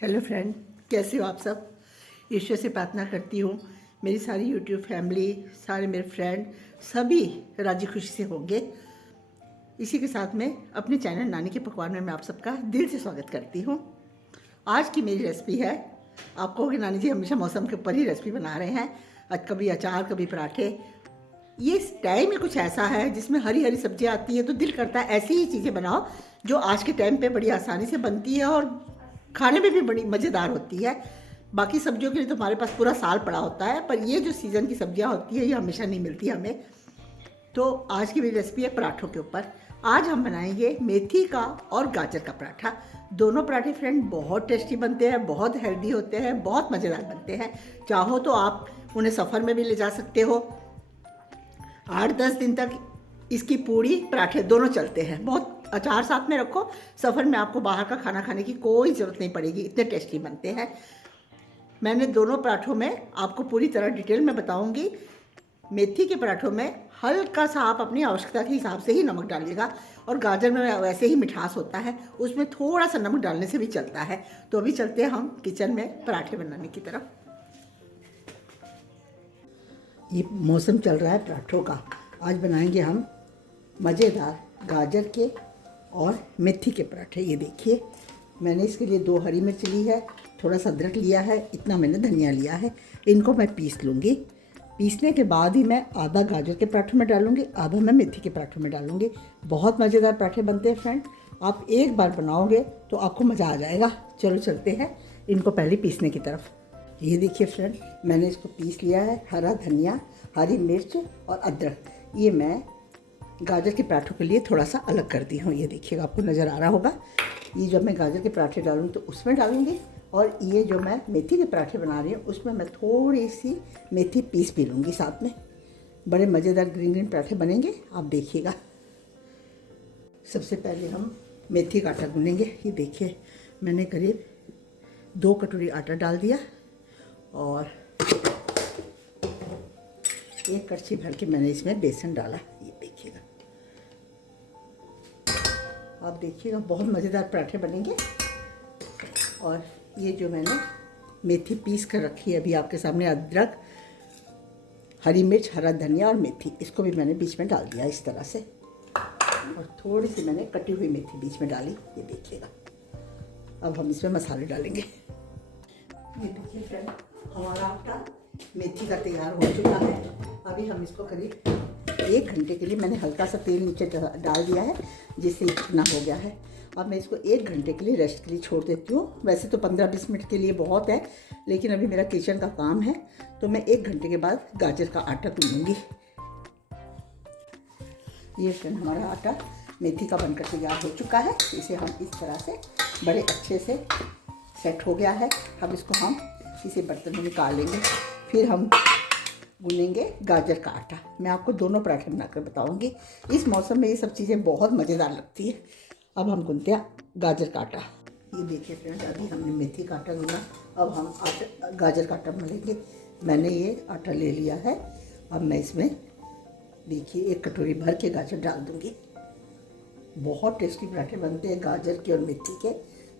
Hello friend, कैसे हो आप सब। ईश्वर से प्रार्थना करती हूँ मेरी सारी यूट्यूब फैमिली, सारे मेरे फ्रेंड सभी राजी खुशी से होंगे। इसी के साथ में अपने चैनल नानी के पकवान में मैं आप सबका दिल से स्वागत करती हूँ। आज की मेरी रेसिपी है, आप कहोगे नानी जी हमेशा मौसम के ऊपर ही रेसिपी बना रहे हैं, आज कभी अचार कभी पराठे। ये टाइम ही कुछ ऐसा है जिसमें हरी हरी सब्जियाँ आती है, तो दिल करता है ऐसी ही चीज़ें बनाओ जो आज के टाइम पे बड़ी आसानी से बनती है और खाने में भी बड़ी मज़ेदार होती है। बाकी सब्जियों के लिए तो हमारे पास पूरा साल पड़ा होता है, पर ये जो सीज़न की सब्जियां होती है ये हमेशा नहीं मिलती हमें। तो आज की मेरी रेसिपी है पराठों के ऊपर। आज हम बनाएंगे मेथी का और गाजर का पराठा। दोनों पराठे फ्रेंड बहुत टेस्टी बनते हैं, बहुत हेल्दी होते हैं, बहुत मज़ेदार बनते हैं। चाहो तो आप उन्हें सफ़र में भी ले जा सकते हो। 8-10 दिन तक इसकी पूड़ी पराठे दोनों चलते हैं। बहुत अचार साथ में रखो, सफ़र में आपको बाहर का खाना खाने की कोई ज़रूरत नहीं पड़ेगी, इतने टेस्टी बनते हैं। मैंने दोनों पराठों में आपको पूरी तरह डिटेल में बताऊंगी। मेथी के पराठों में हल्का सा आप अपनी आवश्यकता के हिसाब से ही नमक डालिएगा, और गाजर में वैसे ही मिठास होता है, उसमें थोड़ा सा नमक डालने से भी चलता है। तो अभी चलते हैं हम किचन में पराठे बनाने की तरफ। ये मौसम चल रहा है पराठों का। आज बनाएंगे हम मज़ेदार गाजर के और मेथी के पराठे। ये देखिए, मैंने इसके लिए 2 हरी मिर्च ली है, थोड़ा सा अदरक लिया है, इतना मैंने धनिया लिया है। इनको मैं पीस लूँगी। पीसने के बाद ही मैं आधा गाजर के पराठों में डालूँगी, आधा मैं मेथी के पराठों में डालूँगी। बहुत मज़ेदार पराठे बनते हैं फ्रेंड, आप एक बार बनाओगे तो आपको मज़ा आ जाएगा। चलो चलते हैं इनको पहले पीसने की तरफ। ये देखिए फ्रेंड, मैंने इसको पीस लिया है। हरा धनिया, हरी मिर्च और अदरक, ये मैं गाजर के पराठों के लिए थोड़ा सा अलग कर दी हूँ। ये देखिएगा, आपको नज़र आ रहा होगा। ये जब मैं गाजर के पराठे डालूँगी तो उसमें डालूँगी, और ये जो मैं मेथी के पराठे बना रही हूँ उसमें मैं थोड़ी सी मेथी पीस भी लूँगी साथ में। बड़े मज़ेदार ग्रीन ग्रीन पराठे बनेंगे, आप देखिएगा। सबसे पहले हम मेथी का आटा गूँधेंगे। ये देखिए, मैंने करीब 2 कटोरी आटा डाल दिया, और 1 कड़छी भर के मैंने इसमें बेसन डाला। ये देखिएगा, आप देखिएगा, बहुत मज़ेदार पराठे बनेंगे। और ये जो मैंने मेथी पीस कर रखी है अभी आपके सामने, अदरक, हरी मिर्च, हरा धनिया और मेथी, इसको भी मैंने बीच में डाल दिया इस तरह से, और थोड़ी सी मैंने कटी हुई मेथी बीच में डाली। ये देखिएगा, अब हम इसमें मसाले डालेंगे। ये देखिए फ्रेंड, हमारा आटा मेथी का तैयार हो चुका है। अभी हम इसको करीब 1 घंटे के लिए, मैंने हल्का सा तेल नीचे डाल दिया है जिससे इतना हो गया है। अब मैं इसको 1 घंटे के लिए रेस्ट के लिए छोड़ देती हूँ। वैसे तो 15-20 मिनट के लिए बहुत है, लेकिन अभी मेरा किचन का काम है, तो मैं 1 घंटे के बाद गाजर का आटा गूँधूँगी। ये फ्रेंड, हमारा आटा मेथी का बनकर तैयार हो चुका है। इसे हम इस तरह से बड़े अच्छे से सेट हो गया है। अब इसको हम किसी बर्तन में निकाल लेंगे, फिर हम गूँधेंगे गाजर का आटा। मैं आपको दोनों पराठे बनाकर बताऊंगी। इस मौसम में ये सब चीज़ें बहुत मज़ेदार लगती है। अब हम गूँधते हैं गाजर का आटा। ये देखिए फ्रेंड, अभी हमने मेथी का आटा गूँधा, अब हम गाजर का आटा मलेंगे। मैंने ये आटा ले लिया है। अब मैं इसमें देखिए 1 कटोरी भर के गाजर डाल दूँगी। बहुत टेस्टी पराठे बनते हैं गाजर के और मेथी के,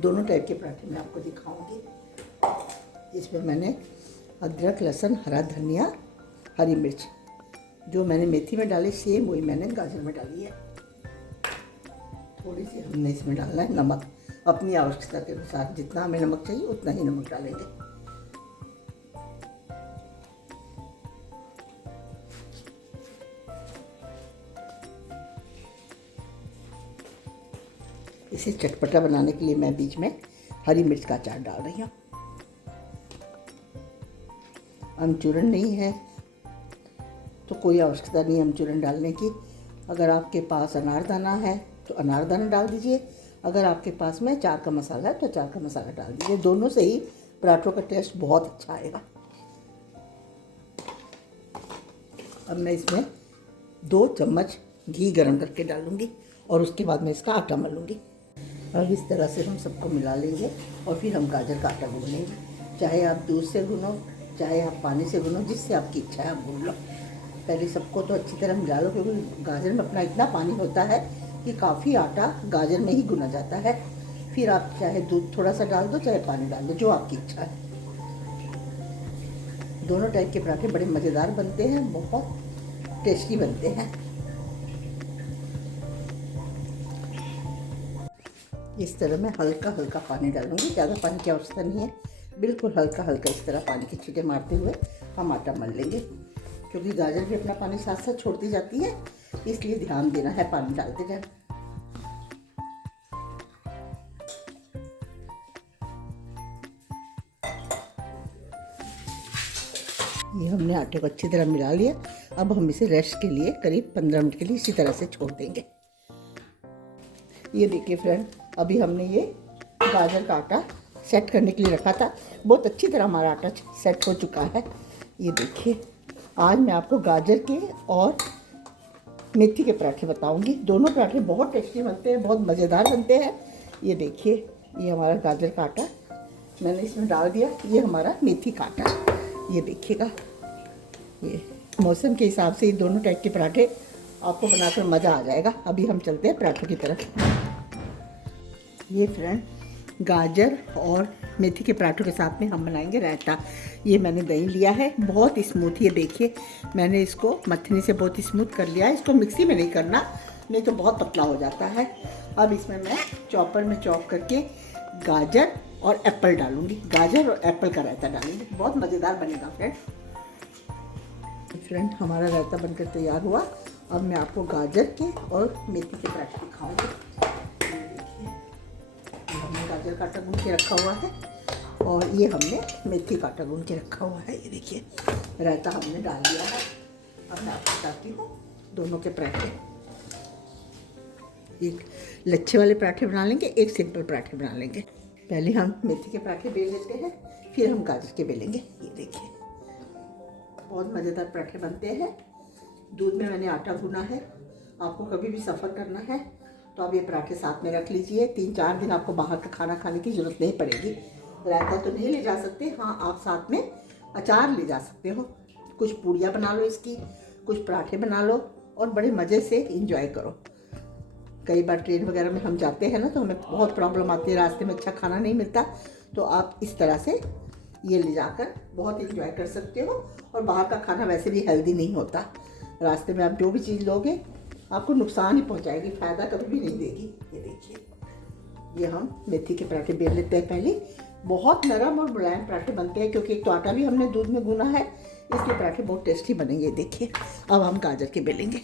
दोनों टाइप के पराठे मैं आपको दिखाऊंगी। इसमें मैंने अदरक, लहसुन, हरा धनिया, हरी मिर्च, जो मैंने मेथी में डाली सेम वही मैंने गाजर में डाली है। थोड़ी सी हमने इसमें डालना है नमक, अपनी आवश्यकता के अनुसार, जितना हमें नमक चाहिए उतना ही नमक डालेंगे। इसे चटपटा बनाने के लिए मैं बीच में हरी मिर्च का अचार डाल रही हूँ। अमचूरन नहीं है तो कोई आवश्यकता नहीं है अमचूरन डालने की। अगर आपके पास अनारदाना है तो अनारदाना डाल दीजिए, अगर आपके पास में अचार का मसाला है तो अचार का मसाला डाल दीजिए। दोनों से ही पराठों का टेस्ट बहुत अच्छा आएगा। अब मैं इसमें 2 चम्मच घी गरम करके डालूँगी, और उसके बाद मैं इसका आटा मलूँगी। अब इस तरह से हम सबको मिला लेंगे, और फिर हम गाजर का आटा गूँधेंगे। चाहे आप दूध से गूँधो, चाहे आप पानी से गूँधो, जिससे आपकी इच्छा है आप गूँध लो। पहले सबको तो अच्छी तरह मिला लो, क्योंकि गाजर में अपना इतना पानी होता है कि काफ़ी आटा गाजर में ही गूँधा जाता है। फिर आप चाहे दूध थोड़ा सा डाल दो, चाहे पानी डाल दो, जो आपकी इच्छा है। दोनों टाइप के पराठे बड़े मज़ेदार बनते हैं, बहुत टेस्टी बनते हैं। इस तरह मैं हल्का हल्का पानी डालूंगी, ज़्यादा पानी की आवश्यकता नहीं है, बिल्कुल हल्का हल्का इस तरह पानी के छींटे मारते हुए हम आटा मल लेंगे, क्योंकि गाजर भी अपना पानी साथ साथ छोड़ती जाती है, इसलिए ध्यान देना है पानी डालते टाइम। ये हमने आटे को अच्छी तरह मिला लिया। अब हम इसे रेस्ट के लिए करीब 15 मिनट के लिए इसी तरह से छोड़ देंगे। ये देखिए फ्रेंड, अभी हमने ये गाजर का आटा सेट करने के लिए रखा था, बहुत अच्छी तरह हमारा आटा सेट हो चुका है। ये देखिए, आज मैं आपको गाजर के और मेथी के पराठे बताऊंगी। दोनों पराठे बहुत टेस्टी बनते हैं, बहुत मज़ेदार बनते हैं। ये देखिए, ये हमारा गाजर का आटा मैंने इसमें डाल दिया, ये हमारा मेथी का आटा। ये देखिएगा, ये मौसम के हिसाब से ये दोनों टाइप के पराठे आपको बनाकर मज़ा आ जाएगा। अभी हम चलते हैं पराठों की तरफ। ये फ्रेंड, गाजर और मेथी के पराठों के साथ में हम बनाएंगे रायता। ये मैंने दही लिया है, बहुत स्मूथ। ये देखिए, मैंने इसको मथनी से बहुत स्मूथ कर लिया है। इसको मिक्सी में नहीं करना, नहीं तो बहुत पतला हो जाता है। अब इसमें मैं चॉपर में चॉप करके गाजर और एप्पल डालूंगी, गाजर और एप्पल का रायता डालूंगी, बहुत मज़ेदार बनेगा फ्रेंड। हमारा रायता बनकर तैयार हुआ। अब मैं आपको गाजर के और मेथी के पराठे दिखाऊंगी। हमने गाजर का आटा गूंद के रखा हुआ है और ये हमने मेथी का आटा गूंद के रखा हुआ है। ये देखिए, रायता हमने डाल दिया है। अब मैं आपको बताती हूँ दोनों के पराठे। एक लच्छे वाले पराठे बना लेंगे, एक सिंपल पराठे बना लेंगे। पहले हम मेथी के पराठे बेल लेते हैं, फिर हम गाजर के बेलेंगे। ये देखिए, बहुत मज़ेदार पराठे बनते हैं। दूध में मैंने आटा गूना है। आपको कभी भी सफ़र करना है तो आप ये पराठे साथ में रख लीजिए। 3-4 दिन आपको बाहर का खाना खाने की ज़रूरत नहीं पड़ेगी। रायता तो नहीं ले जा सकते, हाँ आप साथ में अचार ले जा सकते हो। कुछ पूड़ियाँ बना लो इसकी, कुछ पराठे बना लो और बड़े मज़े से इंजॉय करो। कई बार ट्रेन वगैरह में हम जाते हैं ना, तो हमें बहुत प्रॉब्लम आती है, रास्ते में अच्छा खाना नहीं मिलता। तो आप इस तरह से ये ले जाकर बहुत इंजॉय कर सकते हो। और बाहर का खाना वैसे भी हेल्दी नहीं होता। रास्ते में आप जो भी चीज़ लोगे आपको नुकसान ही पहुंचाएगी, फ़ायदा कभी भी नहीं देगी। ये देखिए, ये हम मेथी के पराठे बेल लेते हैं पहले। बहुत नरम और मुलायम पराठे बनते हैं, क्योंकि एक तो आटा भी हमने दूध में गूना है, इसलिए पराठे बहुत टेस्टी बनेंगे। देखिए, अब हम गाजर के बेलेंगे।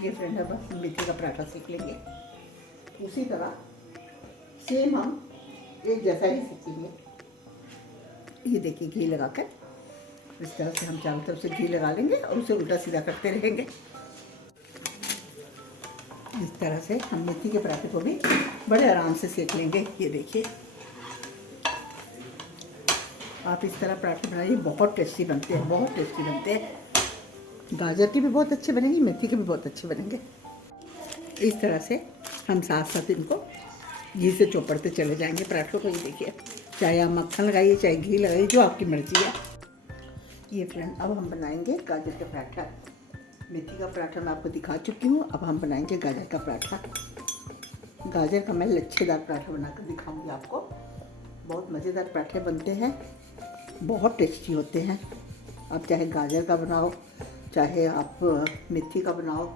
ये फ्रेंड, अब हम मेथी का पराठा सेक लेंगे। उसी तरह सेम हम एक जैसा ही सेकेंगे। ये देखिए, घी लगाकर इस तरह से हम चारों तरफ से घी लगा लेंगे और उसे उल्टा सीधा करते रहेंगे। इस तरह से हम मेथी के पराठे को भी बड़े आराम से सेक लेंगे। ये देखिए, आप इस तरह पराठे बनाइए, बहुत टेस्टी बनते हैं, बहुत टेस्टी बनते हैं। गाजर के भी बहुत अच्छे बनेंगे, मेथी के भी बहुत अच्छे बनेंगे। इस तरह से हम साथ साथ इनको घी से चौपड़ते चले जाएंगे पराठों को। ये देखिए, चाहे आप मक्खन लगाइए, चाहे घी लगाइए, जो आपकी मर्जी है। ये फ्रेंड, अब हम बनाएंगे गाजर का पराठा। मेथी का पराठा मैं आपको दिखा चुकी हूँ, अब हम बनाएंगे गाजर का पराठा। गाजर का मैं लच्छेदार पराठा बनाकर दिखाऊंगी आपको। बहुत मज़ेदार पराठे बनते हैं, बहुत टेस्टी होते हैं। आप चाहे गाजर का बनाओ, चाहे आप मेथी का बनाओ,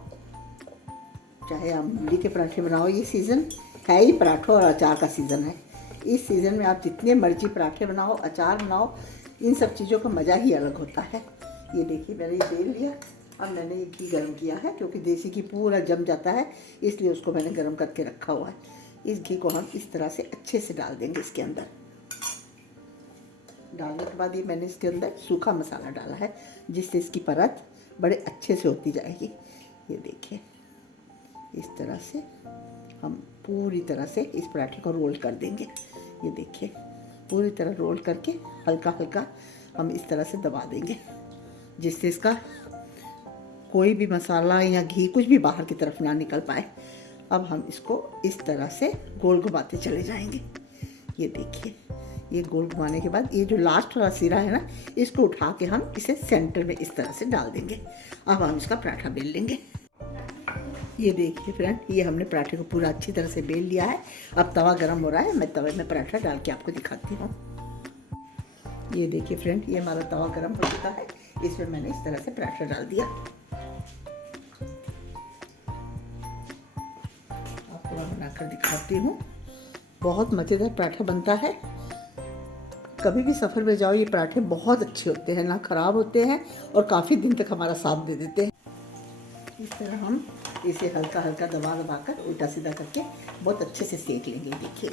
चाहे आप मूली के पराठे बनाओ। ये सीज़न है ही पराठों और अचार का सीज़न है। इस सीज़न में आप जितने मर्जी पराठे बनाओ, अचार बनाओ, इन सब चीज़ों का मज़ा ही अलग होता है। ये देखिए, मैंने ये बेल लिया। अब मैंने ये घी गर्म किया है, क्योंकि देसी घी पूरा जम जाता है, इसलिए उसको मैंने गर्म करके रखा हुआ है। इस घी को हम इस तरह से अच्छे से डाल देंगे इसके अंदर। डालने के बाद ये मैंने इसके अंदर सूखा मसाला डाला है, जिससे इसकी परत बड़े अच्छे से होती जाएगी। ये देखिए, इस तरह से हम पूरी तरह से इस पराठे को रोल कर देंगे। ये देखिए, पूरी तरह रोल करके हल्का हल्का हम इस तरह से दबा देंगे, जिससे इसका कोई भी मसाला या घी कुछ भी बाहर की तरफ ना निकल पाए। अब हम इसको इस तरह से गोल घुमाते चले जाएंगे। ये देखिए, ये गोल घुमाने के बाद ये जो लास्ट वाला सिरा है ना, इसको उठा के हम इसे सेंटर में इस तरह से डाल देंगे। अब हम इसका पराठा बेल लेंगे। ये देखिए फ्रेंड, ये हमने पराठे को पूरा अच्छी तरह से बेल लिया है। अब तवा गरम हो रहा है, मैं तवे में पराठा डाल के आपको दिखाती हूँ। ये देखिए फ्रेंड, ये हमारा तवा गरम हो चुका है। इसमें मैंने इस तरह से पराठा डाल दिया। आपको मैं बनाकर दिखाती हूँ। बहुत मज़ेदार पराठा बनता है। कभी भी सफ़र में जाओ, ये पराठे बहुत अच्छे होते हैं, ना ख़राब होते हैं और काफ़ी दिन तक हमारा साथ दे देते हैं। इस तरह हम इसे हल्का हल्का दबा दबा कर उल्टा सीधा करके बहुत अच्छे से सेक लेंगे। देखिए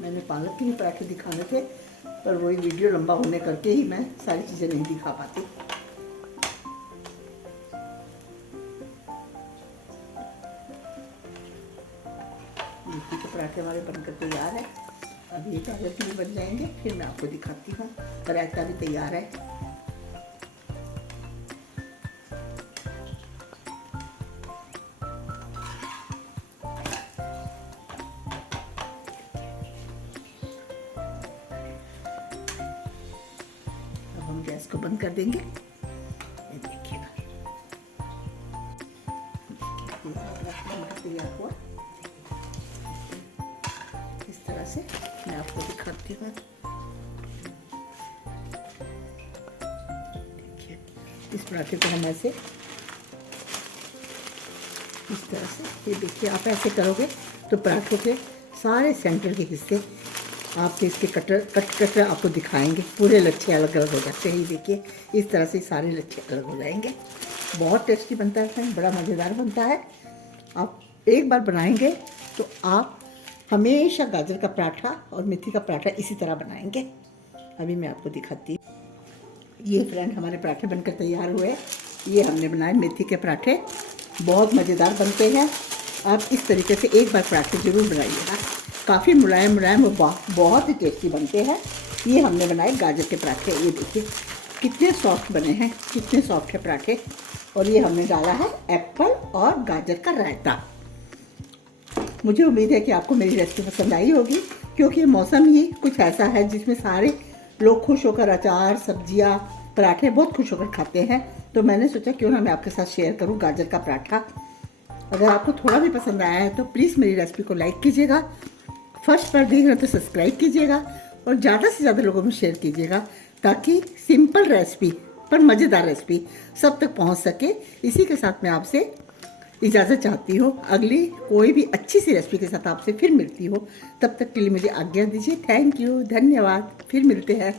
मैंने पालक के भी पराठे दिखाने थे, पर वही वीडियो लंबा होने करके ही मैं सारी चीज़ें नहीं दिखा पाती। मेथी के पराठे हमारे बनकर तैयार है। अब ये गाजर के भी बन जाएंगे, फिर मैं आपको दिखाती हूँ। रायता भी तैयार है। अब हम गैस को बंद कर देंगे। ये देखिएगा तैयार हुआ। इस तरह से मैं आपको दिखाती हूँ। देखिए इस पराठे को हम ऐसे इस तरह से, ये देखिए आप ऐसे करोगे तो पराठों के सारे सेंटर के हिस्से आपके इसके कट आपको दिखाएंगे। पूरे लच्छे अलग अलग हो जाते हैं। ये देखिए इस तरह से सारे लच्छे अलग हो जाएंगे। बहुत टेस्टी बनता है फ्रेंड, बड़ा मज़ेदार बनता है। आप एक बार बनाएंगे तो आप हमेशा गाजर का पराठा और मेथी का पराठा इसी तरह बनाएंगे। अभी मैं आपको दिखाती हूँ। ये फ्रेंड हमारे पराठे बनकर तैयार हुए। ये हमने बनाए मेथी के पराठे, बहुत मज़ेदार बनते हैं। आप इस तरीके से एक बार पराठे ज़रूर बनाइएगा। काफ़ी मुलायम मुलायम और बहुत ही टेस्टी बनते हैं। ये हमने बनाए गाजर के पराठे। ये देखिए कितने सॉफ्ट बने हैं, कितने सॉफ्ट है पराठे। और ये हमने डाला है एप्पल और गाजर का रायता। मुझे उम्मीद है कि आपको मेरी रेसिपी पसंद आई होगी, क्योंकि मौसम ही कुछ ऐसा है जिसमें सारे लोग खुश होकर अचार, सब्जियां, पराठे बहुत खुश होकर खाते हैं। तो मैंने सोचा क्यों ना मैं आपके साथ शेयर करूं गाजर का पराठा। अगर आपको थोड़ा भी पसंद आया है तो प्लीज़ मेरी रेसिपी को लाइक कीजिएगा। फर्स्ट पर देख रहे हो तो सब्सक्राइब कीजिएगा और ज़्यादा से ज़्यादा लोगों में शेयर कीजिएगा, ताकि सिंपल रेसिपी पर मज़ेदार रेसिपी सब तक पहुंच सके। इसी के साथ मैं आपसे इजाज़त चाहती हूँ। अगली कोई भी अच्छी सी रेसिपी के साथ आपसे फिर मिलती हूँ। तब तक के लिए मुझे आज्ञा दीजिए। थैंक यू, धन्यवाद। फिर मिलते हैं।